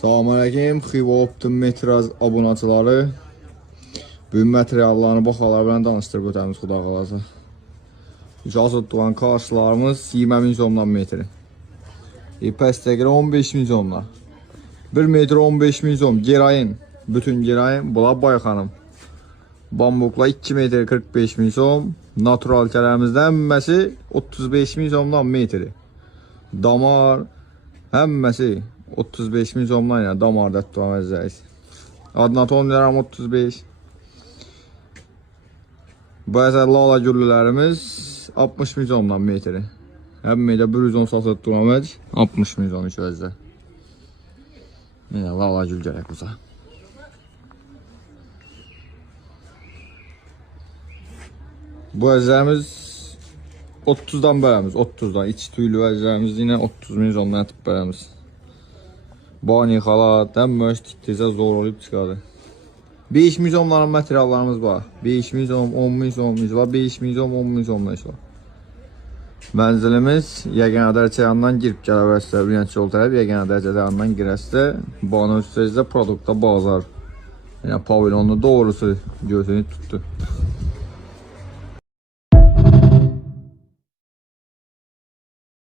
Salamünaleyküm, Xiva Optometraj abunəçiləri. Bu materiallarını baxalarla danışdırıb ötəmiz xuda qalasa. İcazət duran karşılarımız 20.000 somdan metri. Pəstəqirə 15.000 somdan. 1 metr 15.000 som. Gerayin, bütün gerayin. Bula Bayxanım. Bambukla 2 metr 45.000 som. Natural kələrimizdə həmməsi 35.000 somdan metri. Damar həmməsi 35.000 somdan yəni damarda tutan əzəyiz. Adnaton yaram 35. Bəzi lala güllülərimiz 60.000 somdan metri. Həmmədə 110 satıb duramaz 60.000 som iki vəzdə. Yenə lala gül gələk uza. Bu əzlərimiz 30'dan bərəmiz, 30'dan. İç tüylü əzlərimiz yine 30.000 somdan atıb bərəmiz. Bani xalat, həmmə tikdirsə zor olub çıxadı. 5.000 somların materiallarımız var. 5.000 som, 10.000 som, 5.000 som, 10.000 somdan iş var. Mənzilimiz Yəqənədər çayından girib Gələvəsdə, Ürgənc yol tərəf Yəqənədər çayından girəsdə, Bana üstəcdə produkta bazar. Yəni pavilyonlu doğrusu gözünü tutdu.